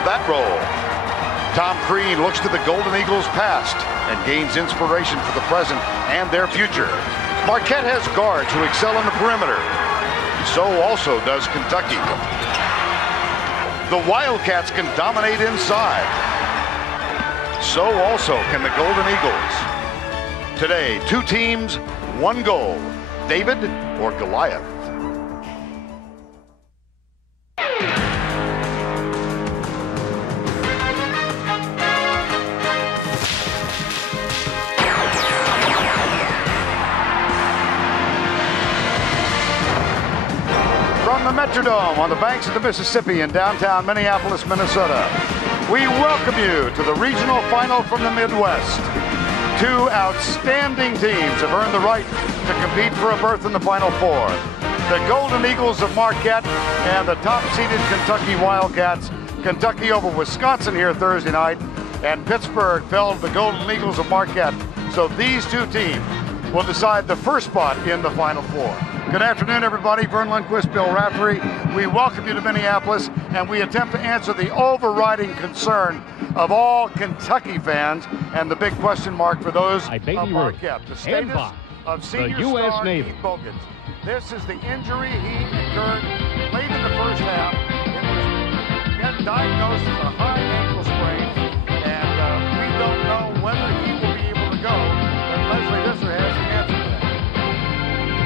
of that role. Tom Crean looks to the Golden Eagles' past and gains inspiration for the present and their future. Marquette has guards who excel on the perimeter. So also does Kentucky. The Wildcats can dominate inside. So also can the Golden Eagles. Today, two teams, one goal. David or Goliath? From the Metrodome on the banks of the Mississippi in downtown Minneapolis, Minnesota, we welcome you to the regional final from the Midwest. Two outstanding teams have earned the right to compete for a berth in the Final Four. The Golden Eagles of Marquette and the top-seeded Kentucky Wildcats. Kentucky over Wisconsin here Thursday night, and Pittsburgh fell to the Golden Eagles of Marquette. So these two teams will decide the first spot in the Final Four. Good afternoon, everybody. Vern Lundquist, Bill Raftery. We welcome you to Minneapolis, and we attempt to answer the overriding concern of all Kentucky fans and the big question mark for those of Marquette. The status of senior star Navy. Bogans. This is the injury he incurred late in the first half. It was diagnosed as a high ankle sprain, and we don't know whether he will be able to go. But Leslie Visser has the answer to that.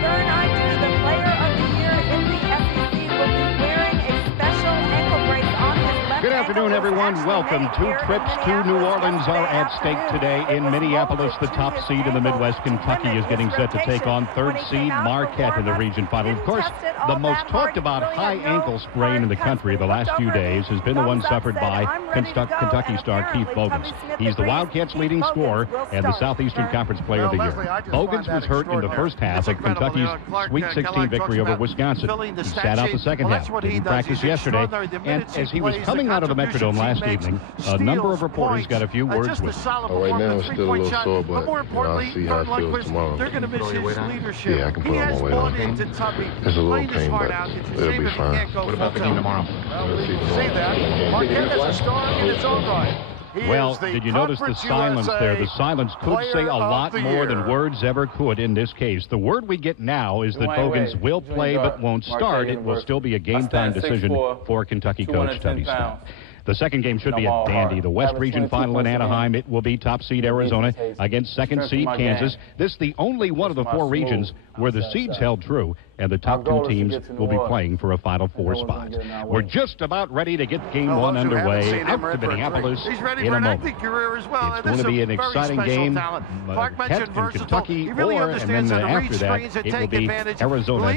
Vern, I do. The player of the year in the SEC will be wearing a special ankle brace on his left. Good afternoon, everyone. Welcome. Two trips to New Orleans are at stake today in Minneapolis. The top seed in the Midwest, Kentucky, is getting set to take on third seed Marquette in the region final. Of course, the most talked about high ankle sprain in the country the last few days has been the one suffered by Kentucky star Keith Bogans. He's the Wildcats' leading scorer and the Southeastern Conference Player of the Year. Bogans was hurt in the first half of Kentucky's Sweet 16 victory over Wisconsin. He sat out the second half, didn't practice yesterday, and as he was coming out of the Metrodome last evening, a number of reporters got a few words with him. Right now, it's still a little sore, but I'll see how it feels tomorrow. They're going to miss his leadership. Yeah, I can put on my weight on. It's a little pain, but it'll be fine. What about the game tomorrow? We'll see that. Marquette has a star in its own right. Well, did you notice the silence there? The silence could say a lot more than words ever could in this case. The word we get now is that Bogans will play but won't start. It will still be a game-time decision for Kentucky coach Tubby Smith. The second game should be a dandy. The West Region final in Anaheim. It will be top seed Arizona against second seed Kansas. This is the only one of the four regions where the seeds held true, and the top two teams will be playing for a Final Four spot. We're just about ready to get game one underway out to Minneapolis in a moment. It's going to be an exciting game. Marquette and Kentucky, and then after that, it will be Arizona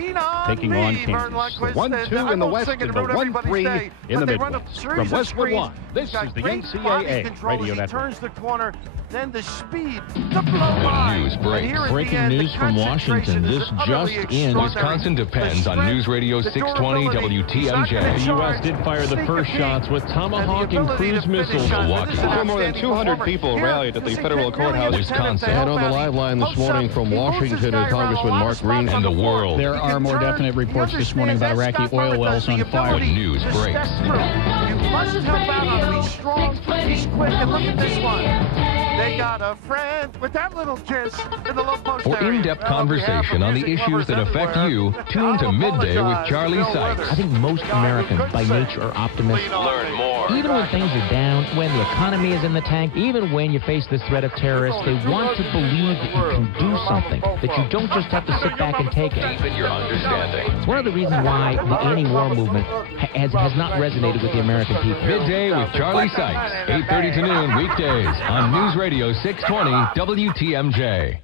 taking on Kansas. The 1-2 in the West and the 1-3 in the Midwest. From Westwood One, this is the NCAA Radio Network. Turns the corner, then the speed, the blow by. News break. Breaking news from Washington. This just in. Wisconsin depends on News Radio 620 WTMJ. The U.S. did fire the first shots with Tomahawk and cruise missiles. Milwaukee. More than 200 people rallied at the federal courthouse. Wisconsin. And on the live line this morning from Washington is Congressman Mark Green. And the world. There are more definite reports this morning about Iraqi oil wells on fire. When news breaks. You must help out on these strong, he's quick, and look at this one. They got a friend with that little kiss in the low post For in-depth conversation on the issues that affect you, tune to Midday with Charlie Sykes. I think most Americans, by nature, are optimists. Learn more. Even when things are down, when the economy is in the tank, even when you face the threat of terrorists, they want to believe that you can do something, that you don't just have to sit back and take it. Deepen your understanding. It's one of the reasons why the anti-war movement has not resonated with the American people. Midday with Charlie Sykes, 8:30 to noon weekdays on News Radio 620 WTMJ.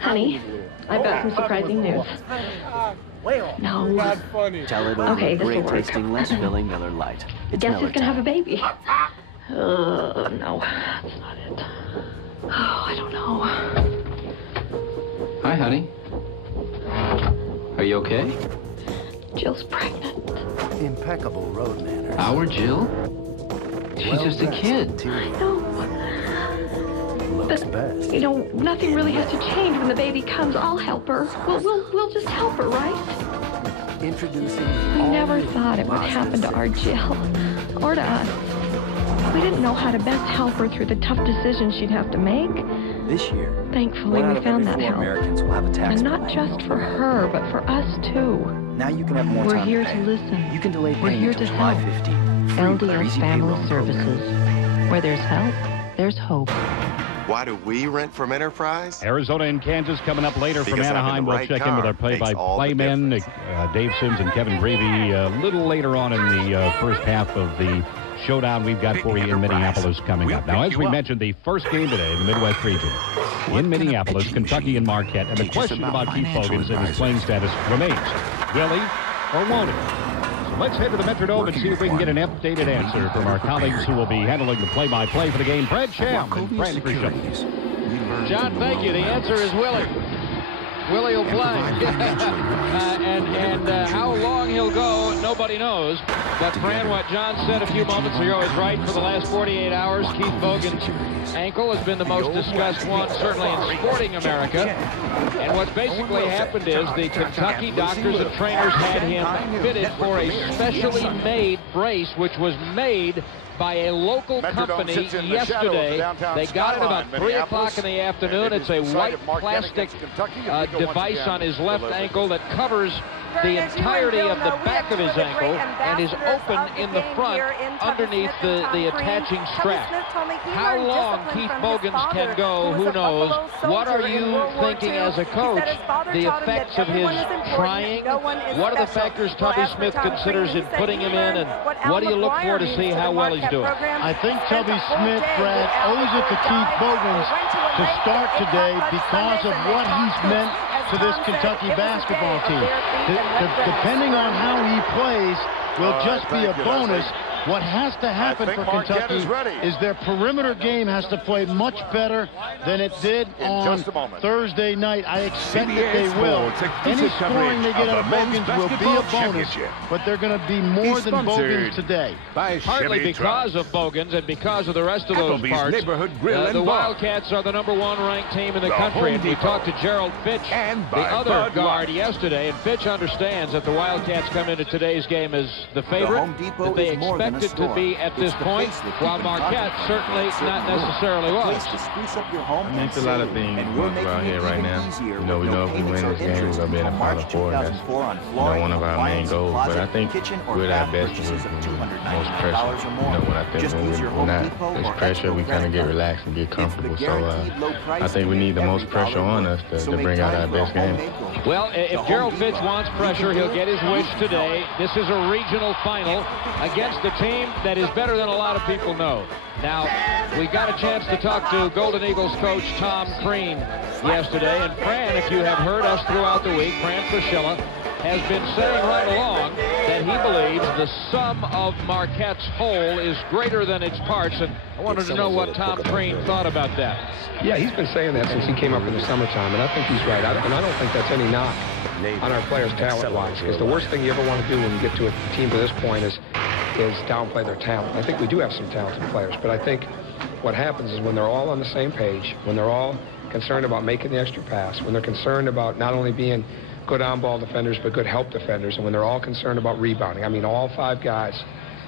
Honey, I've got some surprising news. No. Tell it Okay, this will great work. tasting, less filling Miller Lite. Guess who's gonna have a baby? No, that's not it. Oh, I don't know. Hi, honey. Are you okay? Jill's pregnant. Impeccable road manners. Our Jill? She's just a kid. I know. Looks best. You know, nothing really has to change when the baby comes. I'll help her. We'll just help her, right? Introducing. I never thought it would happen to our Jill. or to us. We didn't know how to best help her through the tough decisions she'd have to make. This year, Thankfully, we found that help. Americans will have a tax And not just for her, but for us, too. Now you can have more We're time here to to pay. listen. You can delay We're paying here until to July help. 15th. Free with our LDS Easy Family Payroll Services. program. Where there's help, there's hope. Why do we rent from Enterprise? Arizona and Kansas coming up later from Because having Anaheim. the We'll right check in with our car makes all the play-by-play men, difference. Dave Sims and Kevin Greavy, a little later on in the first half of the showdown we've got for you in Minneapolis coming up. Now, as we mentioned, the first game today in the Midwest region in Minneapolis, Kentucky and Marquette. And the question about Keith Bogans and his playing status remains. Will he or won't he? So let's head to the Metrodome and see if we can get an updated answer from our colleagues who will be handling the play-by-play for the game. Fred Sham and Fran Frischel. John, thank you. The answer is Willie. Willie will play. and how long he'll go, nobody knows. But Fran, what John said a few moments ago is right. For the last 48 hours, Keith Bogan's ankle has been the most discussed one, certainly in sporting America. And what's basically happened is the Kentucky doctors and trainers had him fitted for a specially made brace, which was made by a local company yesterday. They got it about 3 o'clock in the afternoon. It's a white plastic device on his left ankle that covers the entirety of the back of his ankle and is open in the front underneath the attaching strap. How long Keith Bogans can go, who knows? What are you thinking as a coach? The effects of his trying? What are the factors Tubby Smith considers in putting him in, and what do you look for to see how well he's doing? I think Tubby Smith, Brad, owes it to Keith Bogans to start today because of what he's meant to this Kentucky basketball team. Depending on how he plays will just be a bonus. What has to happen for Kentucky is their perimeter game has to play much better than it did on Thursday night. I expect that they will. Any scoring they get out of Bogans will be a bonus, but they're going to be more than Bogans today. Partly because of Bogans and because of the rest of those parts. The Wildcats are the #1 ranked team in the country, and we talked to Gerald Fitch, the other guard, yesterday, and Fitch understands that the Wildcats come into today's game as the favorite, that they expect it to be at this point, while Marquette certainly not necessarily was. I mean, it's a lot of things going out here right now. You know, we know if we win this game, we're going to be in the Final Four, and that's one of our main goals. But I think we're at our best when we're most pressure. You know, when I think when we're not, there's pressure, we kind of get relaxed and get comfortable. So I think we need the most pressure on us to bring out our best game. Well, if Gerald Fitch wants pressure, he'll get his wish today. This is a regional final against a team that is better than a lot of people know. Now, we got a chance to talk to Golden Eagles coach Tom Crean yesterday, and Fran, if you have heard us throughout the week, Fran Frischel has been saying right along that he believes the sum of Marquette's whole is greater than its parts, and I wanted to know what Tom Crean thought about that. Yeah, he's been saying that since he came up in the summertime, and I think he's right. And I don't think that's any knock on our players talent-wise, because the worst thing you ever want to do when you get to a team to this point is downplay their talent. I think we do have some talented players, but I think what happens is when they're all on the same page, when they're all concerned about making the extra pass, when they're concerned about not only being good on-ball defenders, but good help defenders, and when they're all concerned about rebounding. I mean, all 5 guys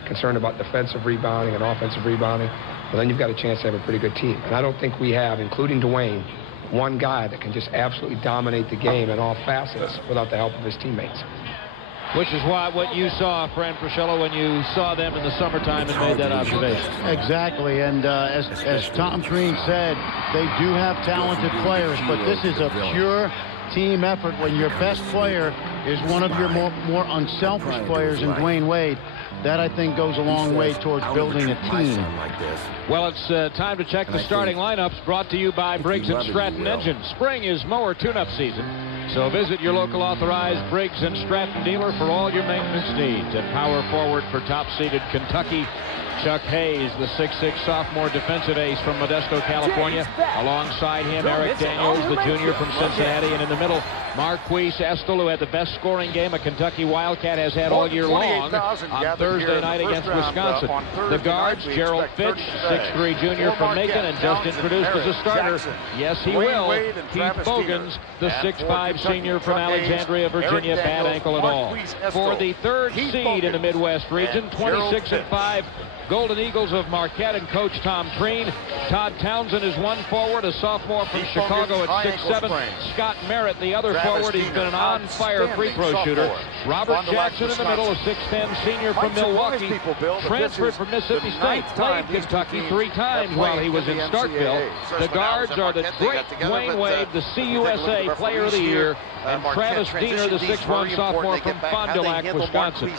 concerned about defensive rebounding and offensive rebounding, well, then you've got a chance to have a pretty good team. And I don't think we have, including Dwayne, one guy that can just absolutely dominate the game in all facets without the help of his teammates. Which is what you saw, Fran Frischel, when you saw them in the summertime and made that observation. Exactly, and as Tom Crean said, they do have talented players, but this is a pure team effort when your best player is one of your more unselfish players in Dwayne Wade. That, I think, goes a long way towards building a team. Well, it's time to check the starting lineups, brought to you by Briggs & Stratton Engine. Spring is mower tune-up season, so visit your local authorized Briggs & Stratton dealer for all your maintenance needs. And power forward for top-seeded Kentucky Chuck Hayes, the 6'6" sophomore defensive ace from Modesto, California. Alongside him, Eric Daniels, the junior from Cincinnati. And in the middle, Marquise Estel, who had the best scoring game a Kentucky Wildcat has had all year long on Thursday night against Wisconsin. The guards, Gerald Fitch, 6'3" junior from Macon, and just introduced as a starter. Yes, he will. Keith Bogans, the 6'5" senior from Alexandria, Virginia, bad ankle at all. For the third seed in the Midwest region, 26-5. Golden Eagles of Marquette and coach Tom Crean. Todd Townsend is one forward, a sophomore from Chicago at 6'7". Scott Merritt, the other forward. He's been an on-fire free throw shooter. Robert Jackson in the middle, a 6'10" senior from Milwaukee. Transferred from Mississippi State, played Kentucky 3 times while he was in Starkville. The guards are the great Dwayne Wade, the CUSA Player of the Year, and Travis Diener, the 6'1" sophomore from Fond du Lac, Wisconsin.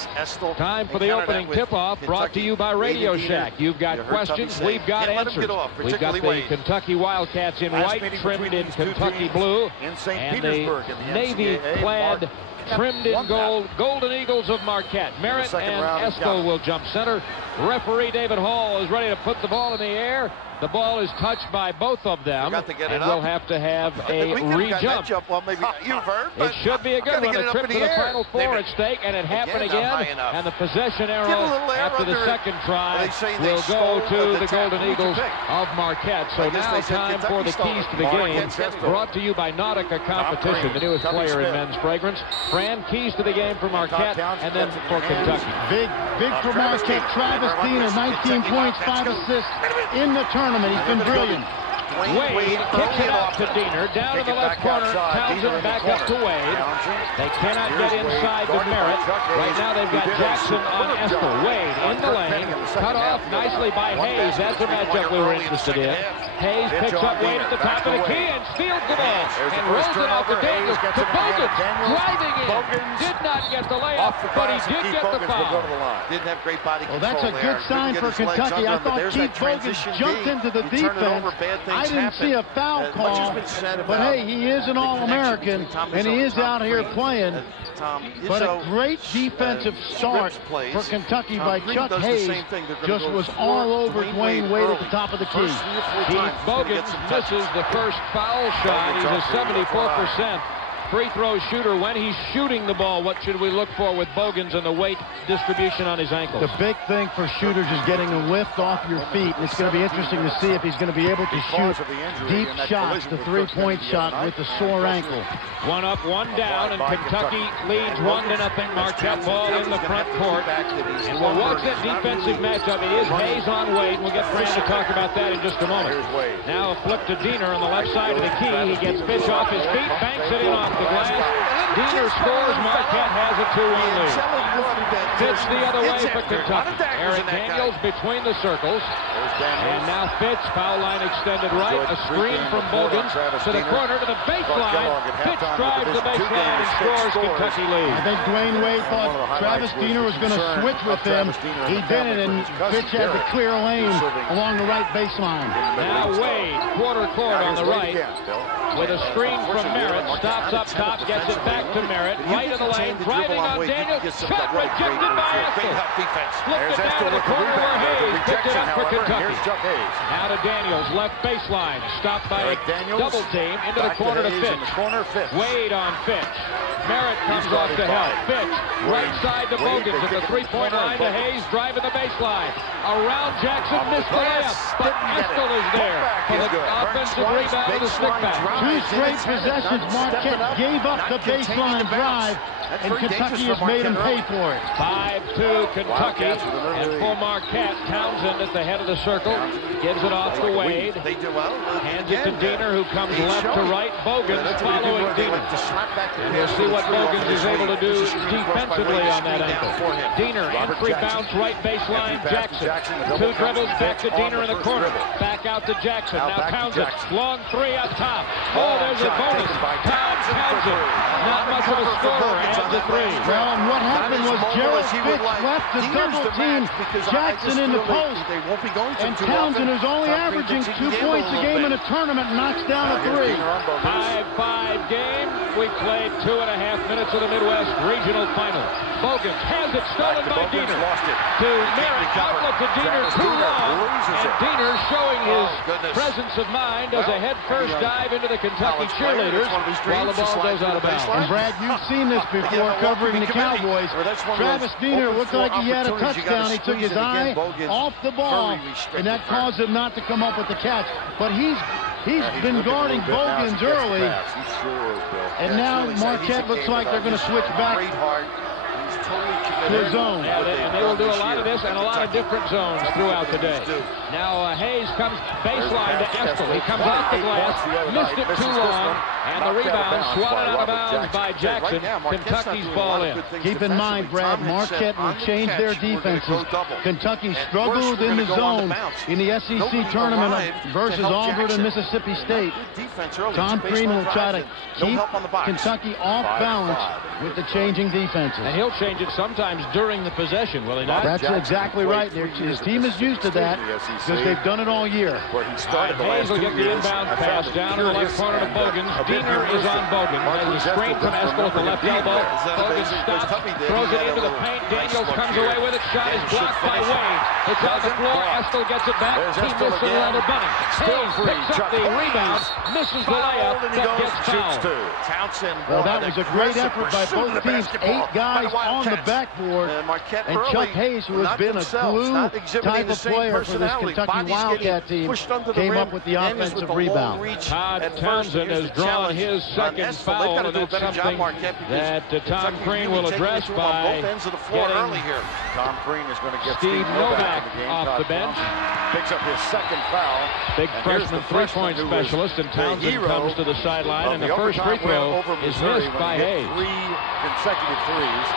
Time for the opening tip-off, brought to you by Radio Shack. You've got questions, we've got answers. We've got the Kentucky Wildcats in white, trimmed in Kentucky blue, and the navy-clad, trimmed in gold, Golden Eagles of Marquette. Merritt and Estel will jump center. Referee David Hall is ready to put the ball in the air. The ball is touched by both of them, and we'll have to have a re-jump. It should be a good one. A trip to the Final Four at stake, and it happened again. And the possession arrow after the second try will go to the Golden Eagles of Marquette. So now time for the keys to the game, brought to you by Nautica Competition, the newest player in men's fragrance. Fran, keys to the game for Marquette, and then for Kentucky. Big for Marquette. Travis Diener, 19 points, 5 assists in the tournament. He's been brilliant. Wade kicks it out to Diener, down in the left corner. Townsend back up to Wade. They cannot get inside to Merritt. Right now they've got Jackson on Estel. Wade in the lane, cut off nicely by Hayes. That's a matchup we were interested in. Hayes picks up Wade at the top of the key and steals the ball and rolls it out to Daniels to Bogans, driving in. Did not get the layup, but he did get the foul. Didn't have great body control. Well, that's a good sign for Kentucky. I thought Keith Bogans jumped into the defense. I didn't see a foul call, but hey, he is an All-American, and he is out here playing. But a great defensive start for Kentucky by Chuck Hayes. Just was all over Dwayne Wade at the top of the key. Keith Bogans misses the first foul shot. He's a 74% free throw shooter. When he's shooting the ball, what should we look for with Bogans and the weight distribution on his ankles? The big thing for shooters is getting a lift off your feet, and it's going to be interesting to see if he's going to be able to shoot deep shots, the three-point shot with the sore ankle. One up, one down, and Kentucky leads 1-0. Marquette ball in the front court. And we'll watch that defensive matchup. It is Hayes on Wade. We'll get Fran to talk about that in just a moment. Now a flip to Diener on the left side of the key. He gets Fitch off his feet, banks it in off the glass. Diener scores. Marquette has a 2-1 lead. Fitch the other way for Kentucky. Eric Daniels between the circles. And now Fitch, foul line extended right. A screen from Bogans to the corner to the baseline. Fitch drives the baseline and scores. Kentucky lead. I think Dwayne Wade thought Travis Diener was going to switch with him. He didn't, and Fitch had the clear lane along the right baseline. Now Wade, quarter court on the right, with a screen from Merritt. Stops up top, gets it back to Merritt. Right in the lane, driving on Daniels. Shot rejected by Estel. Flipped it down to the corner where Hayes picked it up for Kentucky. Now to Daniels, left baseline. Stopped by a double team into the corner to Fitch. Wade on Fitch. Merritt comes off to help. Fitch, right side to Bogans at the three-point line to Hayes, driving the baseline. Around Jackson, missed the layup, but Estel is there for the offensive rebound of the stickback. Two straight possessions. Marquette gave up the baseline drive, and Kentucky has made him pay for it. 5-2 Kentucky, and for Marquette, Townsend at the head of the circle, gives it off to Wade, hands it to Diener, who comes left to right. Bogans following Diener, and we'll see what Bogans is able to do defensively on that ankle. Diener, entry bounce, right baseline, Jackson. Two dribbles, back to Diener in the corner, back out to Jackson. Now Townsend, long three up top. Oh, there's a bonus. Todd Townsend, not much of a scorer, adds the three. Well, and what happened was Gerald Fitch left to double team Jackson in the post, and Townsend, who's only averaging 2 points a game in a tournament, knocks down a three. 5-5 game. We played 2.5 minutes of the Midwest Regional Final. Bogans has it stolen by Diener. To Merritt, out in the to Diener too long, and Diener showing his presence of mind as a head-first dive into the Kentucky cheerleaders while the ball goes out of bounds. And Brad, you've seen this before covering the Cowboys. Travis Diener looked like he had a touchdown. He took his eye off the ball, and that caused him not to come up with the catch. But he's been guarding Bogans early, and now Marquette looks like they're going to switch back to a zone. Yeah, and they will do a lot of this and a lot of different zones throughout the day. Now Hayes comes baseline to Estel. He comes off the glass, missed it too long, and the rebound swatted out of bounds by Jackson. Kentucky's ball in. Keep in mind, Brad, Marquette will change their defenses. Kentucky struggled in the zone in the SEC tournament versus Auburn and Mississippi State. Tom Crean will try to keep Kentucky off balance with the changing defenses. And he'll change it sometimes during the possession, will he not? That's exactly right. His team is used to that because they've done it all year. Hayes will get the inbound pass down in the left corner to Bogans. Diener is on Bogans. There's a screen from Estel at the left elbow. Bogans stops, throws it into the paint. Daniels comes away with it. Shot is blocked by Wade. It's on the floor. Estel gets it back. He misses another bunny. Hayes picks up the rebound, misses the layup, but gets fouled. Well, that was a great effort by both teams. 8 guys on the backboard. And Chuck Hayes, who has been a glue type of player for this Kentucky Wildcat team, came up with the offensive rebound. Todd Townsend has drawn his second foul, and that's something that Tom Crean will address by getting Steve Novak off the bench. Picks up his second foul. Big freshman three-point specialist, and Townsend comes to the sideline, and the first free throw is missed by Hayes. 3 consecutive threes.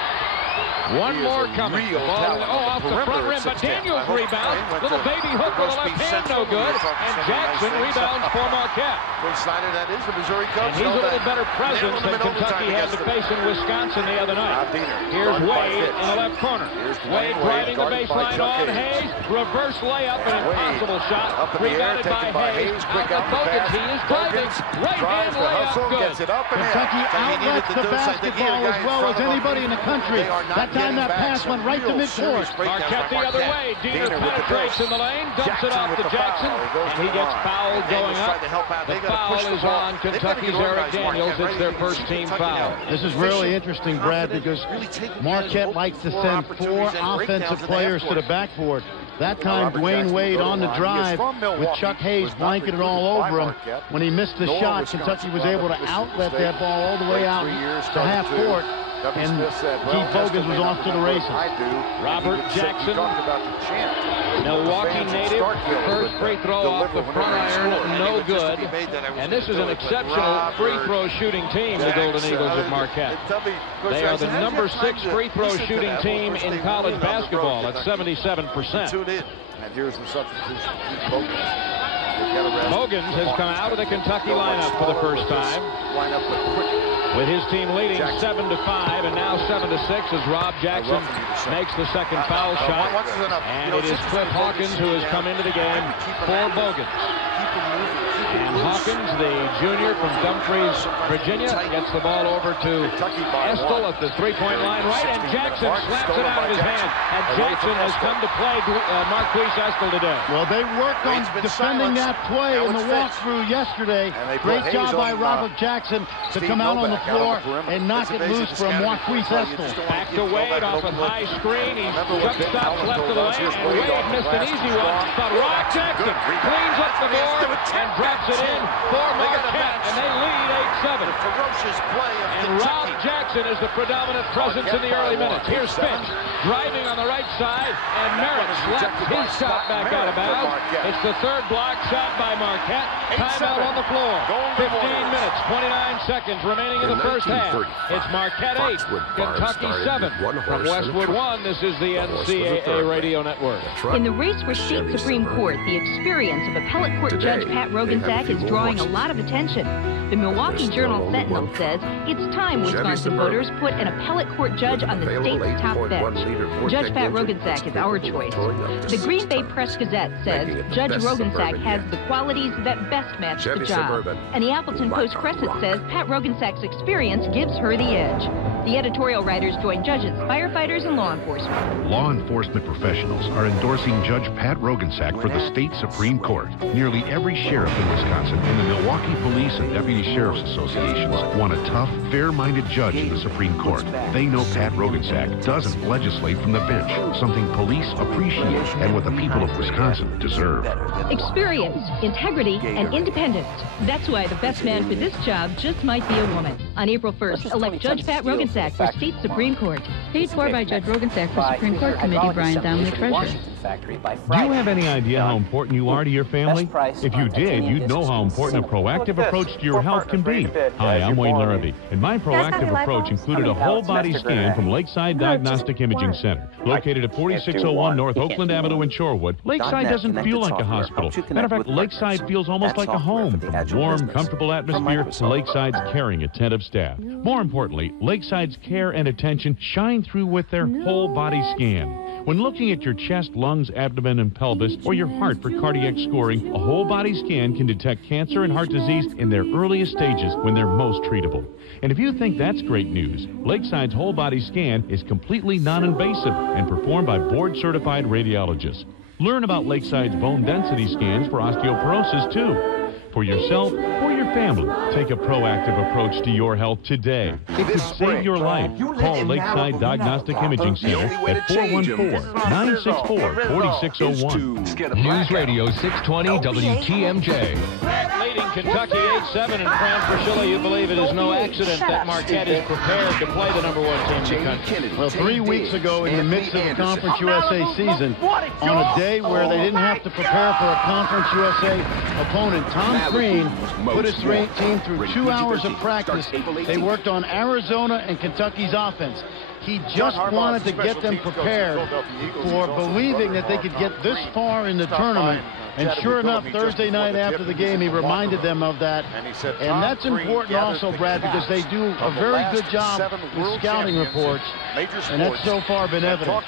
One more coming. Off the front rim, but Daniels rebounds. Little baby hook with a left hand, no good. And Jackson rebounds for Marquette. And he's a little better presence than Kentucky had to face in Wisconsin the other night. Here's Wade in the left corner. Wade driving the baseline on Hayes. Reverse layup, an impossible shot. Rebounded by Hayes. Out to Bogans. He is driving. Right hand layup, good. Kentucky outlets the basketball as well as anybody in the country. That time that pass went right to midcourt. Marquette the other way. Diener penetrates in the lane, dumps it off to Jackson, and he gets fouled going up. The foul is on Kentucky's Eric Daniels. It's their first team foul. This is really interesting, Brad, because Marquette likes to send 4 offensive players to the backboard. That time, Dwayne Wade on the drive with Chuck Hayes blanketed all over him. When he missed the shot, Kentucky was able to outlet that ball all the way out to half court. And Keith Bogans was off to the races. Robert Jackson, Milwaukee native, first free throw off the front iron, no good. And this is an exceptional free throw shooting team, the Golden Eagles of Marquette. They are the number 6 free throw shooting team in college basketball at 77%. And here's the substitution. Bogans has come out of the Kentucky lineup for the first time, with his team leading 7-5 and now 7-6 as Rob Jackson makes the second foul shot. And it is Cliff Hawkins who has come into the game for Bogans. And Hawkins, the junior from Dumfries, Virginia, gets the ball over to Estel at the three-point line right, and Jackson slaps it out of his hand. And Jackson has come to play Marquise Estel today. Well, they worked on defending that play in the walkthrough yesterday. Great job by Robert Jackson to come out on the floor and knock it loose from Marquise Estel. Back to Wade off a high screen. He jump stops left of the lane, and Wade missed an easy one. But Rob Jackson cleans up the board and drops it in for Marquette, and they lead 8-7. And Rob Jackson is the predominant presence in the early minutes. Here's Finch driving on the right side, and Merritt slaps his shot back out of bounds. It's the third block shot by Marquette. Timeout on the floor. 15 minutes, 29 seconds remaining in the first half. It's Marquette 8, Kentucky 7. From Westwood 1, this is the NCAA Radio Network. In the race for state Supreme Court, the experience of appellate court judge Pat Rogansack is drawing a lot of attention. The Milwaukee Journal-Sentinel says it's time Wisconsin voters put an appellate court judge on the state's top bench. Judge Pat Rogansack is our choice. The Green Bay Press-Gazette says Judge Rogansack has the qualities that best match the job. And the Appleton Post-Crescent says Pat Rogansack's experience gives her the edge. The editorial writers join judges, firefighters, and law enforcement. Law enforcement professionals are endorsing Judge Pat Rogensack for the state Supreme Court. Nearly every sheriff in Wisconsin and the Milwaukee Police and Deputy Sheriff's Associations want a tough, fair-minded judge in the Supreme Court. They know Pat Rogensack doesn't legislate from the bench, something police appreciate and what the people of Wisconsin deserve. Experience, integrity, and independence. That's why the best man for this job just might be a woman. On April 1st, elect Judge Pat Rogensack for state Supreme Court. Paid for by Judge Rogensack for Supreme Court Committee, Brian Donnelly, Treasurer. Do you have any idea how important you are to your family? If you did, you'd know how important a proactive approach to your health can be. Hi, I'm Wayne Larrabee, and my proactive approach included a whole-body scan from Lakeside Diagnostic Imaging Center. Located at 4601 North Oakland Avenue in Shorewood, Lakeside doesn't feel like a hospital. Matter of fact, Lakeside feels almost like a home. From a warm, comfortable atmosphere to Lakeside's caring, attentive staff. More importantly, Lakeside's care and attention shine through with their whole-body scan. When looking at your chest, lungs, abdomen, and pelvis, or your heart for cardiac scoring, a whole-body scan can detect cancer and heart disease in their earliest stages when they're most treatable. And if you think that's great news, Lakeside's whole-body scan is completely non-invasive and performed by board-certified radiologists. Learn about Lakeside's bone density scans for osteoporosis, too. For yourself or your family, take a proactive approach to your health today. It could save your life. Call Lakeside Diagnostic Imaging Center at 414-964-4601. News Radio 620 WTMJ. Leading Kentucky 8-7, and Fran Fraschilla, you believe it is no accident that Marquette is prepared to play the number 1 team in the country. Well, 3 weeks ago, in the midst of the Conference USA season, on a day where they didn't have to prepare for a Conference USA opponent, Tom Crean put his team through 2 hours of practice. They worked on Arizona and Kentucky's offense. He just wanted to get them prepared for believing that they could get this far in the tournament. And sure enough, Thursday night after the game, he reminded them of that. And that's important also, Brad, because they do a very good job with scouting reports. And that's so far been evident.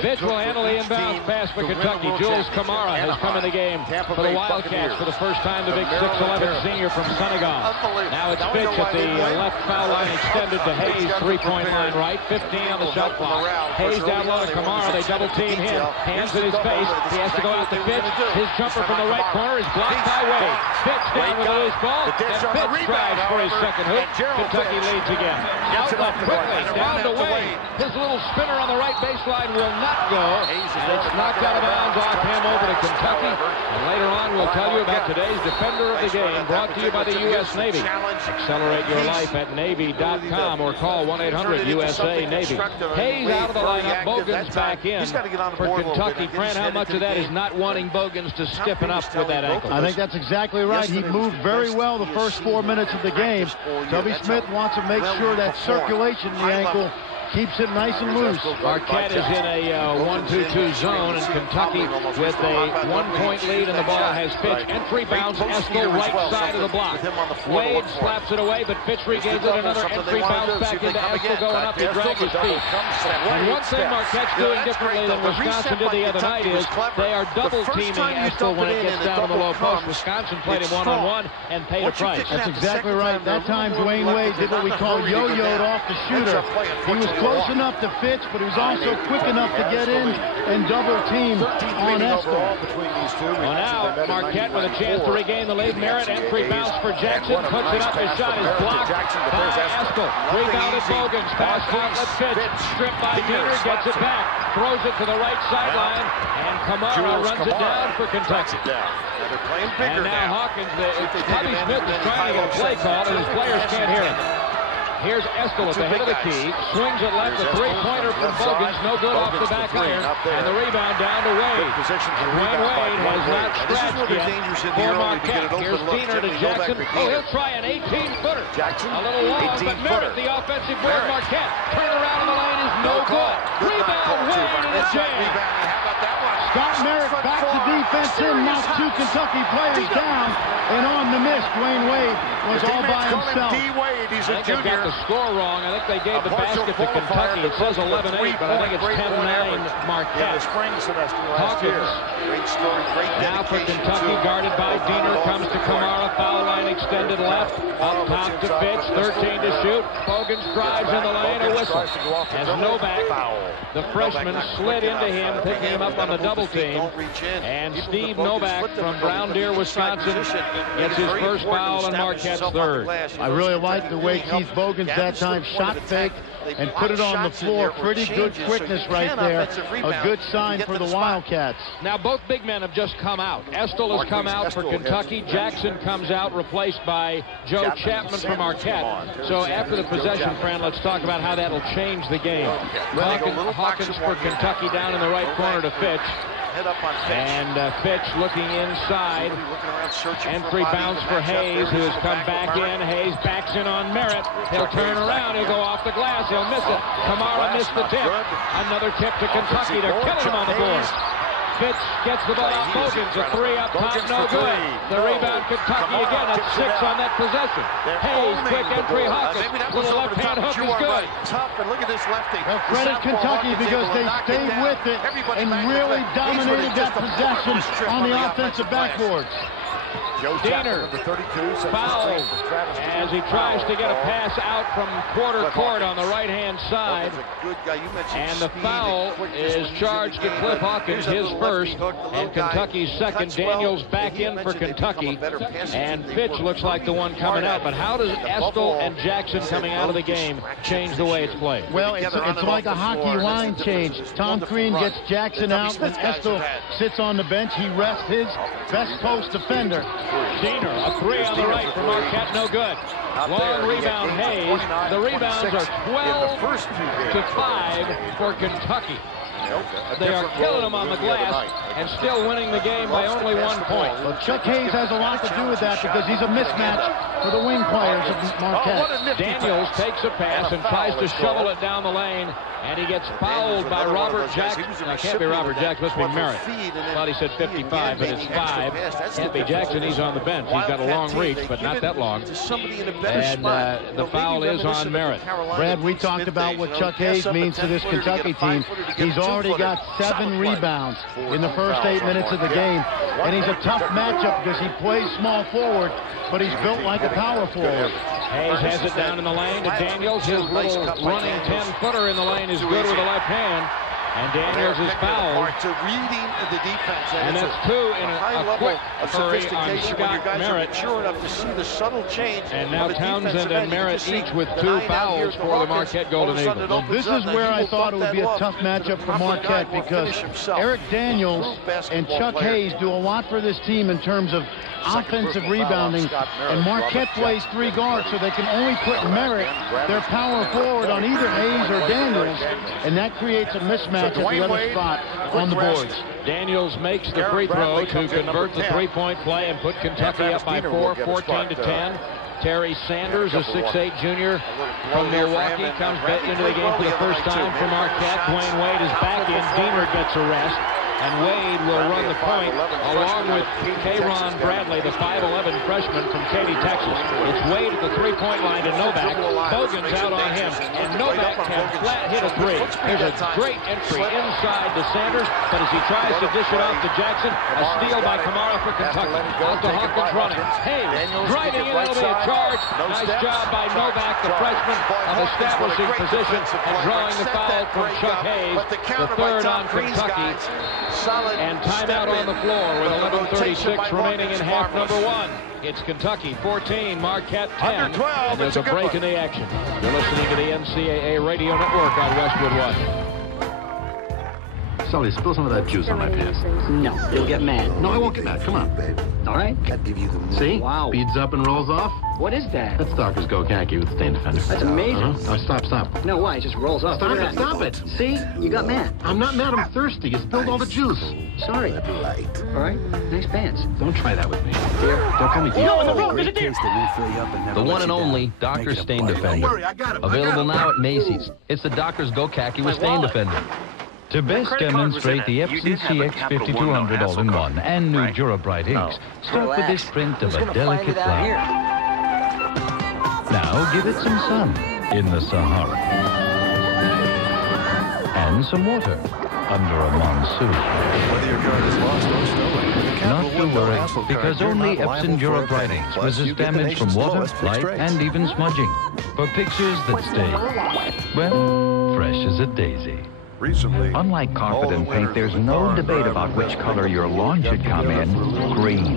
Fitch will handle the inbound pass for Kentucky. Jules Kamara has come in the game for the Wildcats for the first time. The big 6'11" senior from Senegal. Now it's Fitch at the left foul line, extended to Hayes, three-point line right. 15 on the shot clock. Hayes down low to Kamara. They double team him. Hands in his face. He has to go out to Fitch. His jumper from the right corner is blocked by Wade. Fitch down with a loose ball. And Fitch drives for his second hoop. Kentucky leads again. Outlet quickly down to Wade. His little spinner on the right baseline will not go. And it's knocked out of bounds off him over to Kentucky. And later on, we'll tell you about today's Defender of the Game, brought to you by the U.S. Navy. Accelerate your life at Navy.com or call 1-800-USA-NAVY. Hayes out of the lineup. Bogans back in for Kentucky. Fran, how much of that is not wanting Bogans to stiffen up with that ankle? I think that's exactly right. He moved very well the first 4 minutes of the game. Tubby Smith wants to make sure that circulation in the ankle keeps it nice and loose. Marquette is in a 1-2-2 zone, and Kentucky with a 1-point lead, and the ball has Fitch. Entry bounce, Estill right side of the block. Wade slaps it away, but Fitch regains it. Another entry bounce back into Estill going up. He drags his feet. And one thing Marquette's doing differently than Wisconsin did the other night is they are double-teaming Estill when it gets down to the low post. Wisconsin played him one-on-one and paid a price. That's exactly right. That time Dwayne Wade did what we call yo-yoed off the shooter. He was close enough to Fitch, but he was also quick enough to get in and double team on Estill. Well, now Marquette with a chance to regain the lead. Merritt, entry bounce for Jackson, puts it up. His shot is blocked by Estill. Rebounded Bogans, pass outlet Fitch, stripped by Diener, gets it back, throws it to the right sideline, and Kamara runs it down for Kentucky. And now Hawkins, Tubby Smith is trying to get a play call, and his players can't hear him. Here's Estill at the head of the key, swings it left, a three-pointer from Bogans, no good off the back iron, and the rebound down to Wade. And Wayne Wade has not scratched yet for Marquette. Here's Diener to Jackson. Oh, he'll try an 18-footer. A little long, but Merritt, the offensive board. Marquette, turn around in the lane is no good. Rebound Wade in the jam. Scott Merritt back to defense. defense in, knocked 2 Kentucky players down, and on the miss, Dwayne Wade was all by himself. D-Wade, he's a junior. I think I got the score wrong. I think they gave the basket to Kentucky. It says 11-8, but I think it's 10-9 Marquette. In the spring semester last Hawkins. year. Great story, great Now for Kentucky, guarded by Diener, comes to Kamara, foul line extended left, up top to Fitch, 13 to shoot. Bogans drives in the lane, a whistle. As Novak, the freshman, slid into him, picking him up on the double team. And Steve Novak from Brown Deer, Wisconsin, gets his first foul and Marquette's third. I really like the way Keith Bogans that time shot fake and put it on the floor. Pretty good quickness right there. A good sign for the Wildcats. Now both big men have just come out. Estel has come out for Kentucky. Jackson comes out, replaced by Joe Chapman from Marquette. So after the possession, Fran, let's talk about how that'll change the game. Hawkins for Kentucky down in the right corner to Fitch. And Fitch looking inside. Entry bounce for Hayes, who has come back in. Hayes backs in on Merritt. He'll turn around. He'll go off the glass. He'll miss it. Kamara missed the tip. Another tip to Kentucky. They're killing him on the board. Fitch gets the ball out. Bogans, a 3 up top, no good. The rebound, Kentucky again at 6 on that possession. Hayes, quick entry, Hawkins. Little left-hand hook is good. Well, credit Kentucky because they stayed with it and really dominated that possession on the offensive backboards. Diener fouled as he tries to get a pass out from quarter court on the right-hand side. And the foul is charged to Cliff Hawkins, his first, and Kentucky's second. Daniels back in for Kentucky, and Fitch looks like the one coming out. But how does Estel and Jackson coming out of the game change the way it's played? Well, it's like a hockey line change. Tom Crean gets Jackson out, and Estel sits on the bench. He rests his best post defender. Diener, a 3 on the right for Marquette, no good. Long rebound, Hayes. The rebounds are 12 to 5 for Kentucky. They are killing them on the glass and still winning the game by only 1 point. Well, Chuck Hayes has a lot to do with that because he's a mismatch for the wing players of Marquette. Daniels takes a pass and tries to shovel it down the lane, and he gets fouled by Robert Jackson. It can't be Robert Jackson, must be Merritt. Thought he said 55, but it's 5. Can't be Jackson, he's on the bench. He's got a long reach, but not that long. And the foul is on Merritt. Brad, we talked about what Chuck Hayes means to this Kentucky team. He's already got 7 rebounds in the first 8 minutes of the game, and he's a tough matchup because he plays small forward, but he's built like a power forward. Hayes has it down in the lane to Daniels. His little running 10-footer in the lane is good with the left hand. And Daniels is fouled. And that's 2 in a quick hurry on Scott Merritt. And now Townsend and Merritt each with 2 fouls for the Marquette Golden Eagles. Well, this is where I thought it would be a tough matchup for Marquette because Eric Daniels and Chuck Hayes do a lot for this team in terms of offensive rebounding, and Marquette plays 3 guards, so they can only put Merritt, their power forward, on either Hayes or Daniels, and that creates a mismatch at the other spot on the boards. Daniels makes the free throw to convert the 3-point play and put Kentucky up by 4, 14 to 10. Terry Sanders, a 6'8 junior from Milwaukee, comes into the game for the first time for Marquette. Dwayne Wade is back in. Diener gets a rest. And Wade will run the point along with K-Ron Bradley, the 5'11 freshman from Katy, Texas. It's Wade at the 3-point line to Novak. Bogans out on him, and Novak can flat hit a 3. There's a great entry inside to Sanders, but as he tries to dish it off to Jackson, a steal by Kamara for Kentucky. Out to Hawkins running. Hayes driving in, it'll be a charge. Nice job by Novak, the freshman, of establishing position and drawing the foul from Chuck Hayes, the 3rd on Kentucky. And timeout on the floor with 11:36 remaining in half number 1. It's Kentucky 14, Marquette 10. And there's a break in the action. You're listening to the NCAA Radio Network on Westwood One. Sully, spill some of that juice on my pants. No, you'll get mad. No, I won't get mad. Come on, babe. All right. See? Wow. Speeds up and rolls off. What is that? That's Doctor's Go Khaki with Stain Defender. That's amazing. Oh, stop. No, why? It just rolls off. Stop it. See? You got mad. I'm not mad. I'm thirsty. You spilled all the juice. Sorry. All right. Nice pants. Don't try that with me. Dear. Don't call me dear. No, in the room. There's a deer. The one and only Doctor's Stain Defender. Don't worry, I got it. Available now at Macy's. It's the Doctor's Go Khaki with Stain Defender. To best demonstrate the Epson CX5200 All-in-One and new Durabright inks, start with this print of a delicate flower. Now give it some sun in the Sahara. And some water under a monsoon. Whether your card is lost or stolen, Not to worry, because only Epson Durabright inks resist damage from water, light, and even smudging. For pictures that stay, well, fresh as a daisy. Recently, unlike carpet and paint, there's no debate about which color your lawn should come in, green.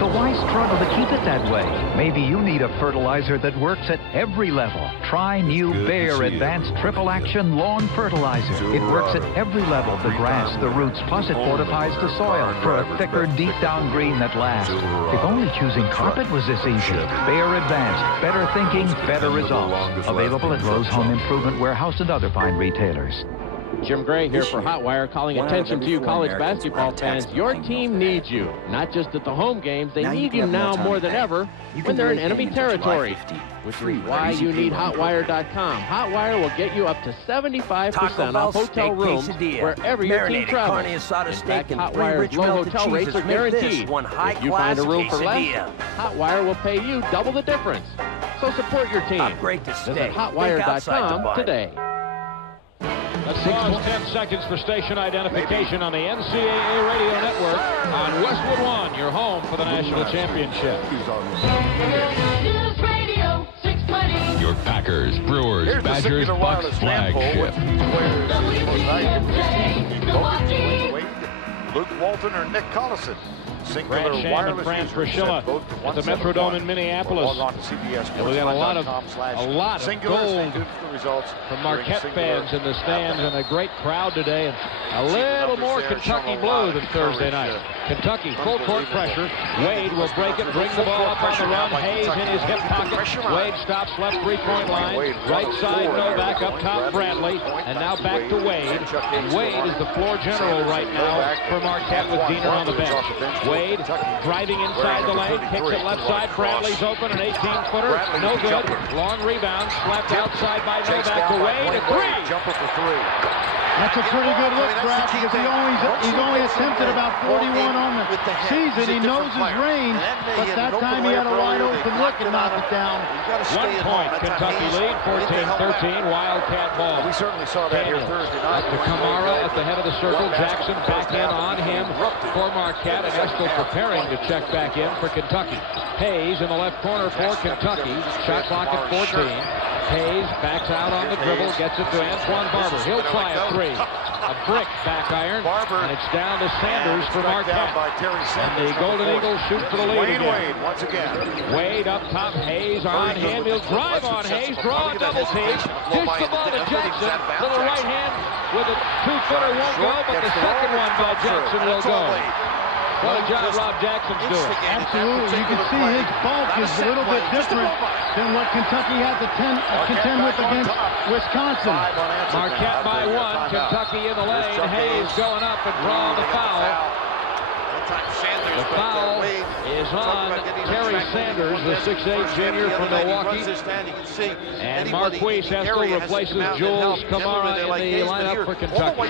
So why struggle to keep it that way? Maybe you need a fertilizer that works at every level. Try new Bayer Advanced Triple Action Lawn Fertilizer. It works at every level, the grass, the roots, plus it fortifies the soil for a thicker, deep down green that lasts. If only choosing carpet was this easy. Bayer Advanced, better thinking, better results. Available at Lowe's Home Improvement Warehouse and other fine retailers. Jim Gray here for Hot Wire, calling attention to you college basketball fans. Your team needs you, not just at the home games. They need you now more than ever when they're in enemy territory, which is why you need HotWire.com. HotWire will get you up to 75% off hotel rooms wherever your team travels. In fact, HotWire's low hotel rates are guaranteed. If you find a room for less, HotWire will pay you double the difference. So support your team. Visit HotWire.com today. Let's pause 10 seconds for station identification on the NCAA radio network on Westwood One, your home for the national championship. Your Packers, Brewers, Badgers, Bucks flagship. Luke Walton or Nick Collison. Singular wireless and Fran Priscilla at the Metrodome in Minneapolis. And we got a lot of gold from Marquette fans in the stands and a great crowd today. And a little more Kentucky blue than Thursday night. Kentucky full court pressure. Wade will break it, bring the ball up on the run. Hayes in his hip pocket. Wade stops left three-point line. Right side Novak up top Bradley. And now back to Wade. And Wade is the floor general right now for Marquette with Diener on the bench. Wade driving inside the lane, kicks it left side. Bradley's open, an 18-footer, no good. Long rebound, slapped outside by Novak to Wade, a three. Jumper for three. That's a pretty good look, Brad, because he's only attempted about 41 on the season. He knows his range, but that time he had a wide open look and knocked it down. 1 point, Kentucky lead, 14-13, Wildcat ball. We certainly saw that here Thursday night. To Kamara at the head of the circle, Jackson back in on him for Marquette, and Estel preparing to check back in for Kentucky. Hayes in the left corner for Kentucky, shot clock at 14. Hayes backs out on the dribble, gets it to Antoine Barber. He'll try a three. A brick back iron, and it's down to Sanders for Marquette. And the Golden Eagles shoot for the lead again. Wade once again. Wade up top, Hayes on him. He'll drive on Hayes, draw a double team. Dish the ball to Jackson. Little right hand with a two-footer won't go, but the second one by Jackson will go. What a job Rob Jackson's doing. Absolutely. You can see his bulk is a little bit different than what Kentucky had to contend with against Wisconsin. Marquette by one. Kentucky in the lane. Hayes going up and drawing the foul. The foul is on Terry Sanders, the 6'8 junior from Milwaukee. And Marquise Estel replaces Jules Kamara in the lineup for Kentucky.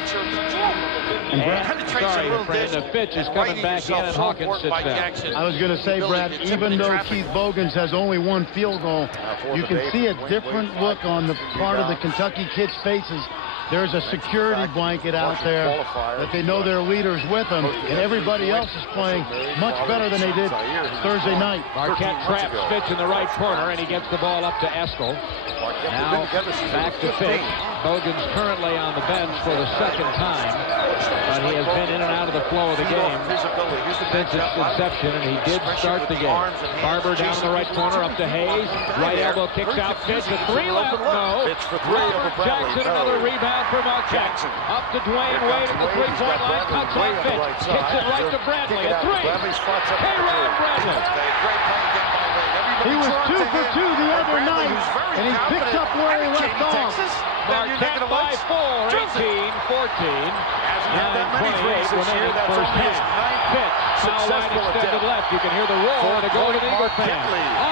Sorry, Brandon Fitch is coming back in and Hawkins sits down. I was going to say, Brad, even though Keith Bogans has only one field goal, you can see a different look on the part of the Kentucky kids' faces. There's a security blanket out there that they know their leader's with them, and everybody else is playing much better than they did Thursday night. Marquette traps Fitch in the right corner, and he gets the ball up to Estel. Now back to Fitch. Bogans currently on the bench for the second time, but he has been in and out of the flow of the game since its inception, and he did start the game. Barber down in the right corner, up to Hayes. Right elbow kicks out Fitch. A three left, no. Robert Jackson, another rebound for Marquette. Up to Dwayne Wade at the three-point line, cuts off Fitch. Kicks it right to Bradley. A three. K-Rod Bradley. He was 2 for 2 the other night, and he picked up where he left off. Marquette by 4, 18-14. 9:28 remaining first half. Fitch, foul line extended left. You can hear the roar of the Golden Eagle fan.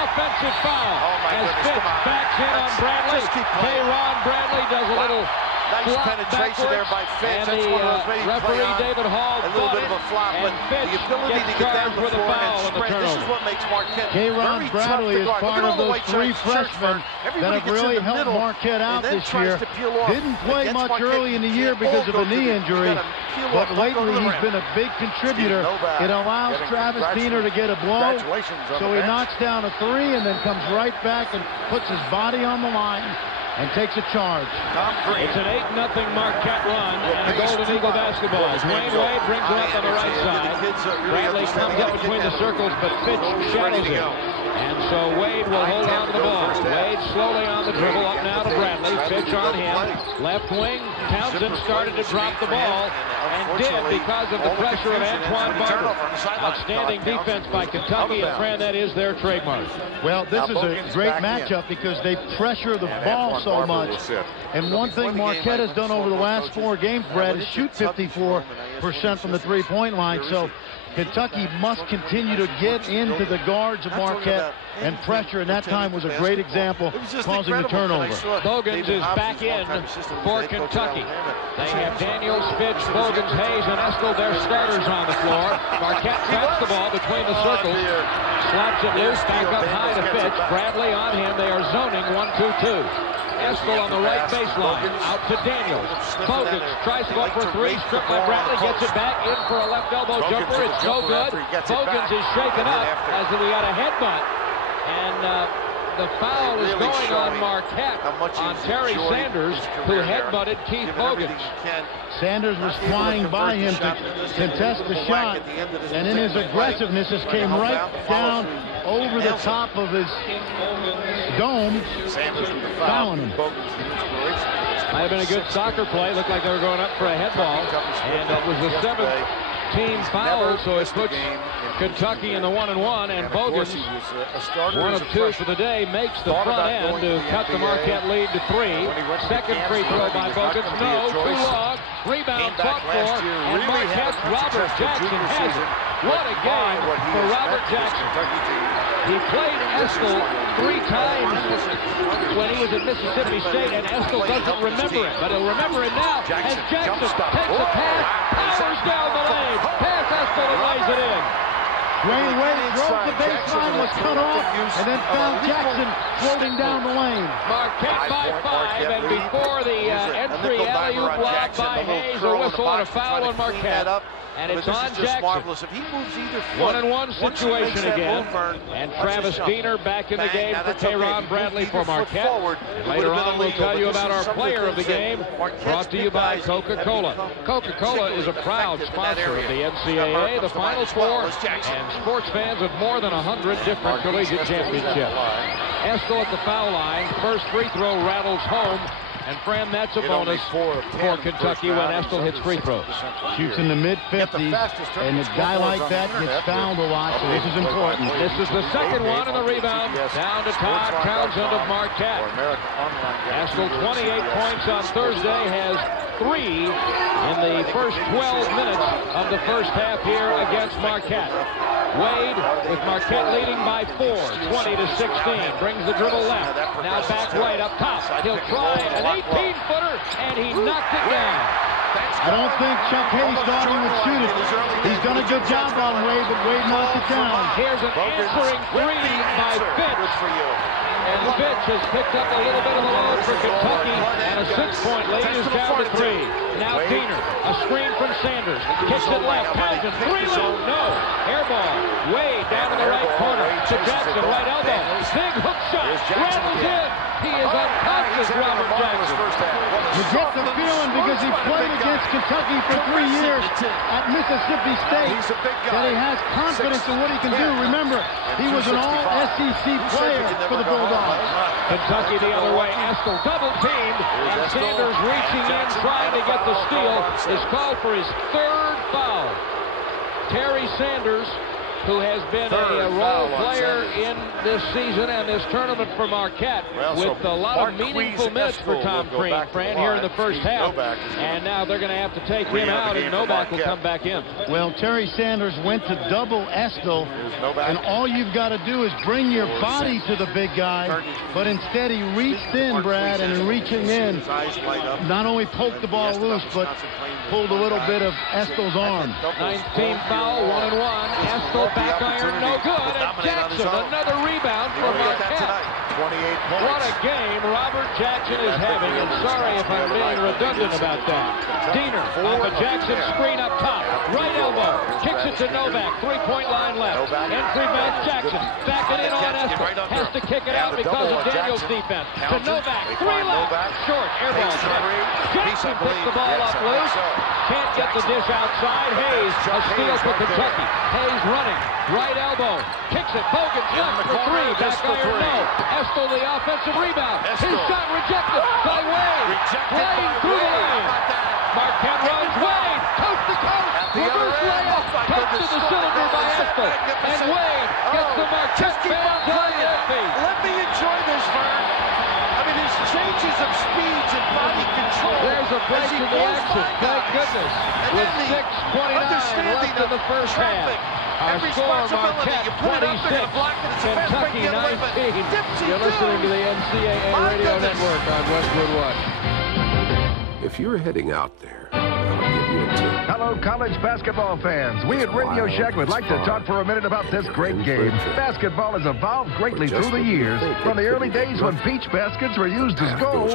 Offensive foul as Fitch backs in on Bradley. K-Ron Bradley does a little Nice penetration there by Fitch. And the referee David Hall a little bit of a flop, but the ability to get down the floor and sprint. This is what makes Marquette J-Ron Bradley is part of those three freshmen that have really helped Marquette out this year. Didn't play much early in the year because of a knee injury, but lately he's been a big contributor. It allows Travis Diener to get a blow, so he knocks down a three and then comes right back and puts his body on the line and takes a charge. It's an 8-0 Marquette run and a Golden Eagle basketball. Dwayne Wade brings it up on the right side. Bradley comes up between the circles, but Fitch shadows it. And so Wade will hold on to the ball. Wade slowly on the dribble, up now to Bradley. Fitch on him. Left wing, Townsend started to drop the ball, and did because of the pressure of Antoine Barber. Outstanding defense by Kentucky, and Fran, that is their trademark. Well, this is a great matchup because they pressure the ball so much. And one thing Marquette has done over the last 4 games, Brad, is shoot 54% from the three-point line. So Kentucky must continue to get into the guards of Marquette and pressure, and that time was a great example, causing the turnover. Bogans is back in for Kentucky. They have Daniels, Fitch, Bogans, Hayes, and Eskel, their starters on the floor. Marquette traps the ball between the circles, slaps it loose, back up high to Fitch. Bradley on him. They are zoning 1-2-2. Eskel on the right baseline, out to Daniels. Bogans tries to go up for 3, stripped by Bradley, gets it back in for a left elbow jumper. It's no good. Bogans is shaken up as we got a headbutt. And the foul is going on Marquette, on Terry Sanders, who headbutted Keith Bogans. Sanders was flying by him to contest the shot, and in his aggressiveness, this came right down over the top of his dome, fouling him. Might have been a good soccer play. Looked like they were going up for a head ball, and it was the 7th team foul, so it puts Kentucky in the 1-1, and Bogans, 1 of 2 for the day, makes the front end to cut the Marquette lead to 3. Second free throw by Bogans, no, too long. Rebound fought for, and Marquette's Robert Jackson has it. What a game for Robert Jackson. He played Eskel 3 times when he was at Mississippi State, and Eskel doesn't remember it, but he'll remember it now as Jackson takes a pass, powers down the lane, pass Eskel and lays it in. Dwayne Wade broke the baseline, was cut off, and then found Jackson floating down the lane. Marquette by 5, and before the entry alley-oop lob by Hayes, a whistle and a foul on Marquette. And it's on Jackson. 1-1 situation again. And Travis Diener back in the game for Tayron Bradley for Marquette. And later on, we'll tell you about our player of the game, brought to you by Coca-Cola. Coca-Cola is a proud sponsor of the NCAA, the Final Four, and sports fans of more than 100 different collegiate championships. Eskel at the foul line. First free throw rattles home. And Fran, that's a bonus for Kentucky when Estel hits free throws. Shoots in the mid-50s, and a guy like that gets fouled a lot, so this is important. This is the second one, and the rebound down to Todd Townsend of Marquette. Estel, 28 points on Thursday, has 3 in the first 12 minutes of the first half here against Marquette. Wade with Marquette leading by 4, 20-16. Brings the dribble left. Now back Wade up top. He'll try an 18-footer, and he knocked it down. I don't think Chuck Hayes thought he would shoot it. He's done a good job on Wade, but Wade knocked it down. Here's an answering 3 by Fitch. And Fitch has picked up a little bit of the load for Kentucky, and a 6-point lead is down to 3. Now Diener, a screen from Sanders, kicks it left, Townsend, 3 low, no, air ball. Wade down in the right corner to Jackson, right elbow, big hook shot, rattles in. He is unconscious, Robert Jackson. You get the feeling because he played against Kentucky for 3 years at Mississippi State that he has confidence in what he can do. Remember, he was an all-SEC player for the Bulldogs. Kentucky the other way. Estel double teamed, and Sanders reaching in, trying to get the steal, is called for his 3rd foul. Terry Sanders who has been a role player in this season and this tournament for Marquette, with a lot of meaningful minutes for Tom Fran here in the first half. And now they're going to have to take him out, and Novak will come back in. Well, Terry Sanders went to double Estill, and all you've got to do is bring your body to the big guy, but instead he reached in, Brad, and in reaching in, not only poked the ball loose, but pulled a little bit of Estill's arm. 19th foul, 1-1. Estill back iron, no good. And Jackson, another rebound for Marquette. What a game Robert Jackson is having, and sorry if I'm being redundant about that. Diener off a Jackson screen up top. Right elbow, kicks it to Novak. Three-point line left. Entry bounce Jackson. Back it in on Estill. Has to kick it out because of Daniels' defense. To Novak. Three left. Short. Air ball. Jackson picks the ball up loose. Can't get the dish outside. Hayes, a steal for Kentucky. Hayes running. Right elbow. Kicks it. Bogan's left for three. Back iron, no. Estill the offensive rebound. His shot rejected by Wade. Wade through the lane. Marquette runs. Wade, coast to coast. Reverse layup. Touch to the cylinder by Estill. And Wade gets the Marquette fans on their feet. Let me enjoy this, Vern. I mean, there's changes of speeds and body control. There's a break in the action. Thank goodness. With 6:29 left in the first half. Our score, Marquette 26, Kentucky 19. You're listening to the NCAA Radio Network on Westwood One. If you're heading out there, I'll give you a tip. Hello, college basketball fans. We at Radio Shack would like to talk for a minute about this great game. Basketball has evolved greatly through the years, from the early days when peach baskets were used as goals.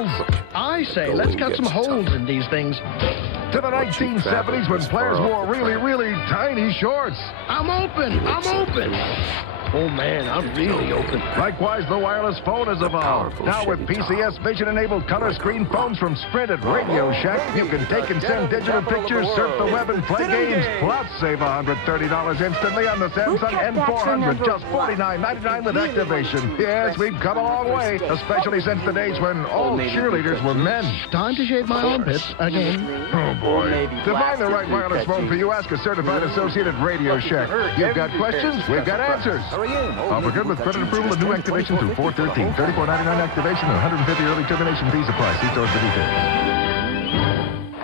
I say, let's cut some holes in these things. To the 1970s when players wore really, really tiny shorts. I'm open. I'm open. Oh, man, I'm really open. Likewise, the wireless phone has evolved. Now with PCS vision-enabled color screen phones from Sprint at Radio Shack, you can take and send digital pictures, surf the web, and play games. Plus, save $130 instantly on the Samsung N400, just $49.99 with activation. Yes, we've come a long way, especially since the days when all cheerleaders were men. Time to shave my armpits again. Oh, boy. To find the right wireless phone for you, ask a certified associate at Radio Shack. You've got questions, we've got answers. Offer good with credit approval and new activation through 4/13. $34.99 activation and $150 early termination fees apply. See stores for details.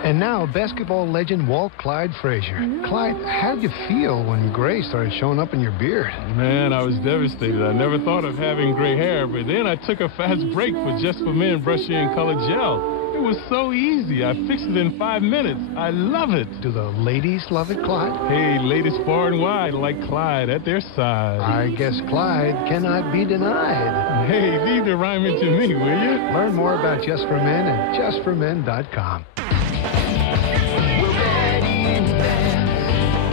And now, basketball legend Walt Clyde Frazier. Clyde, how did you feel when gray started showing up in your beard? Man, I was devastated. I never thought of having gray hair, but then I took a fast break for Just for Men brush-in colored gel. It was so easy. I fixed it in 5 minutes. I love it. Do the ladies love it, Clyde? Hey, ladies far and wide like Clyde at their side. I guess Clyde cannot be denied. Hey, leave the rhyme into me, will you? Learn more about Just for Men at justformen.com.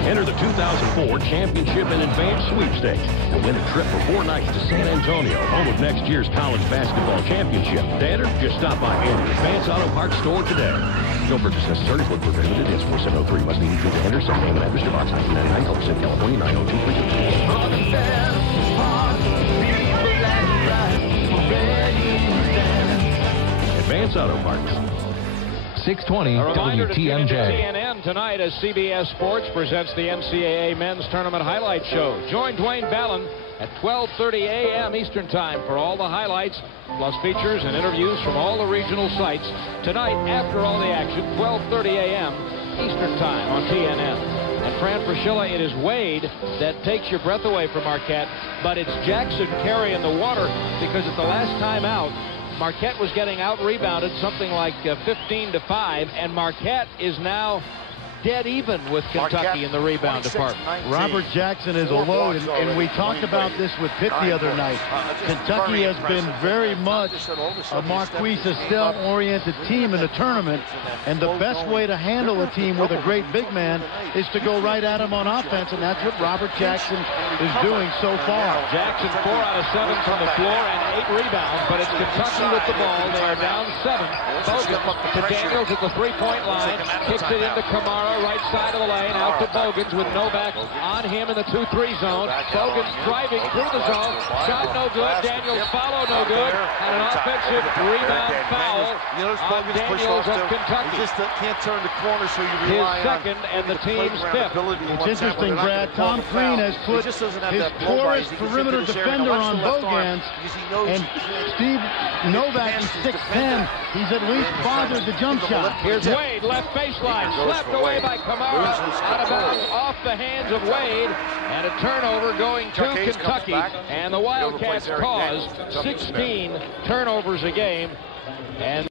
Enter the 2004 Championship and Advanced Sweepstakes and win a trip for 4 nights to San Antonio, home of next year's college basketball championship. To enter, just stop by any Advance Auto Parts store today. No purchase necessary. Look for limited. It's 4703. Must be equal to enter. Send payment address to Box 1999, Culbertson, California 90232. Advance Auto Parts. 620 WTMJ. CNN tonight as CBS Sports presents the NCAA Men's Tournament Highlight Show. Join Dwayne Ballin at 12:30 a.m. Eastern Time for all the highlights, plus features and interviews from all the regional sites. Tonight, after all the action, 12:30 a.m. Eastern Time on TNN. And Fran Fraschilla, it is Wade that takes your breath away from Marquette, but it's Jackson carrying the water because at the last time out, Marquette was getting out-rebounded something like 15-5, and Marquette is now dead even with Kentucky in the rebound department. Robert Jackson is a load, and we talked about this with Pitt the other night. Kentucky has been very much a Marquise Estelle-oriented team in the tournament, and the best way to handle a team with a great big man is to go right at him on offense, and that's what Robert Jackson is doing so far. Jackson 4 out of 7 from the floor and 8 rebounds, but it's Kentucky with the ball. They are down 7. Bogan to Daniels at the three-point line, kicks it into Kamara. right side of the lane, out to Bogans with Novak on him in the 2-3 zone. Bogans driving through the zone. Shot no good. Daniels follow no good. And an offensive rebound foul on Daniels of Kentucky. He just can't turn the corner, so you rely his second and the team's fifth. It's interesting, Brad. Tom Crean has put his porous perimeter defender on Bogans, and Steve Novak is 6'10". He's at least bothered the jump shot. Here's Wade, left baseline, slapped away by Kamara, out of bounds, off the hands of Wade, and a turnover going to Kentucky. And the Wildcats caused 16 turnovers a game. And